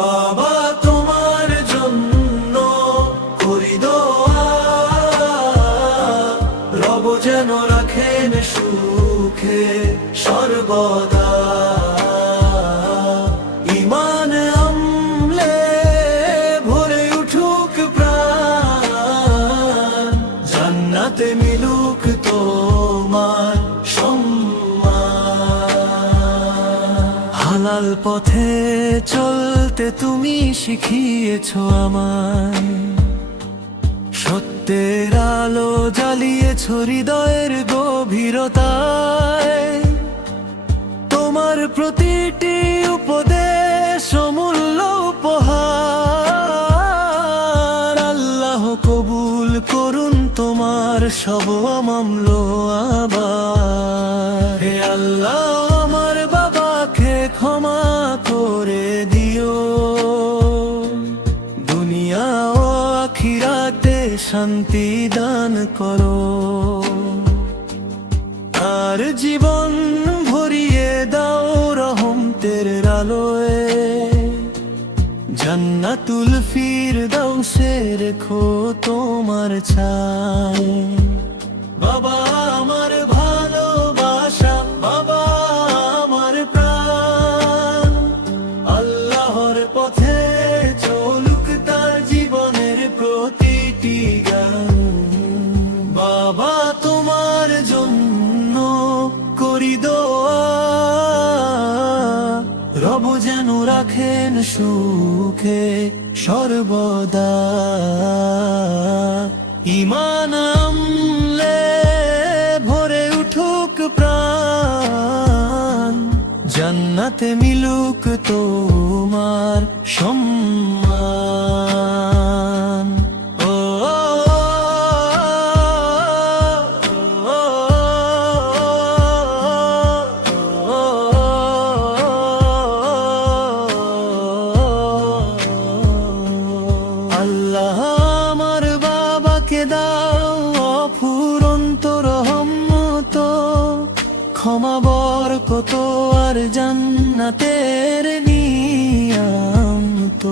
বাবা তোমার জন্য করি দোয়া, রব যেন রাখেন সুখে সর্বদা। ইমান আমলে ভরে উঠুক প্রাণ, জান্নাতে মিলুক তোমার হালাল পথে চলতে তুমি শিখিয়েছো আমায়, সত্যের আলো জ্বালিয়েছো হৃদয়ের গভীরতায়। তোমার প্রতিটি উপদেশ অমূল্য উপহার, আল্লাহ কবুল করুন তোমার সব আমল আবার। হে আল্লাহ আমার বাবাকে ক্ষমা করে দিও, দুনিয়া ও আখিরাতে শান্তি দান করো। আর জীবন ভরিয়ে দাও রহমতের আলোয়, জান্নাতুল ফিরদাউসে রেখো তোমার ছায়। বাবা আমার ভালোবাসা, বাবা আমার প্রাণ, আল্লাহর পথে চলুক তার জীবনের প্রতিটি গান। বাবা তোমার জন্য করি দোয়া, রব যেন রাখেন সুখে সর্বদা। ইমান আমলে ভরে উঠুক প্রাণ, জান্নাতে মিলুক তোমার সম্মান। আল্লাহ আমার বাবাকে দাও অফুরন্ত রহমত, ক্ষমা বরকত আর জান্নাতের নিয়ামত।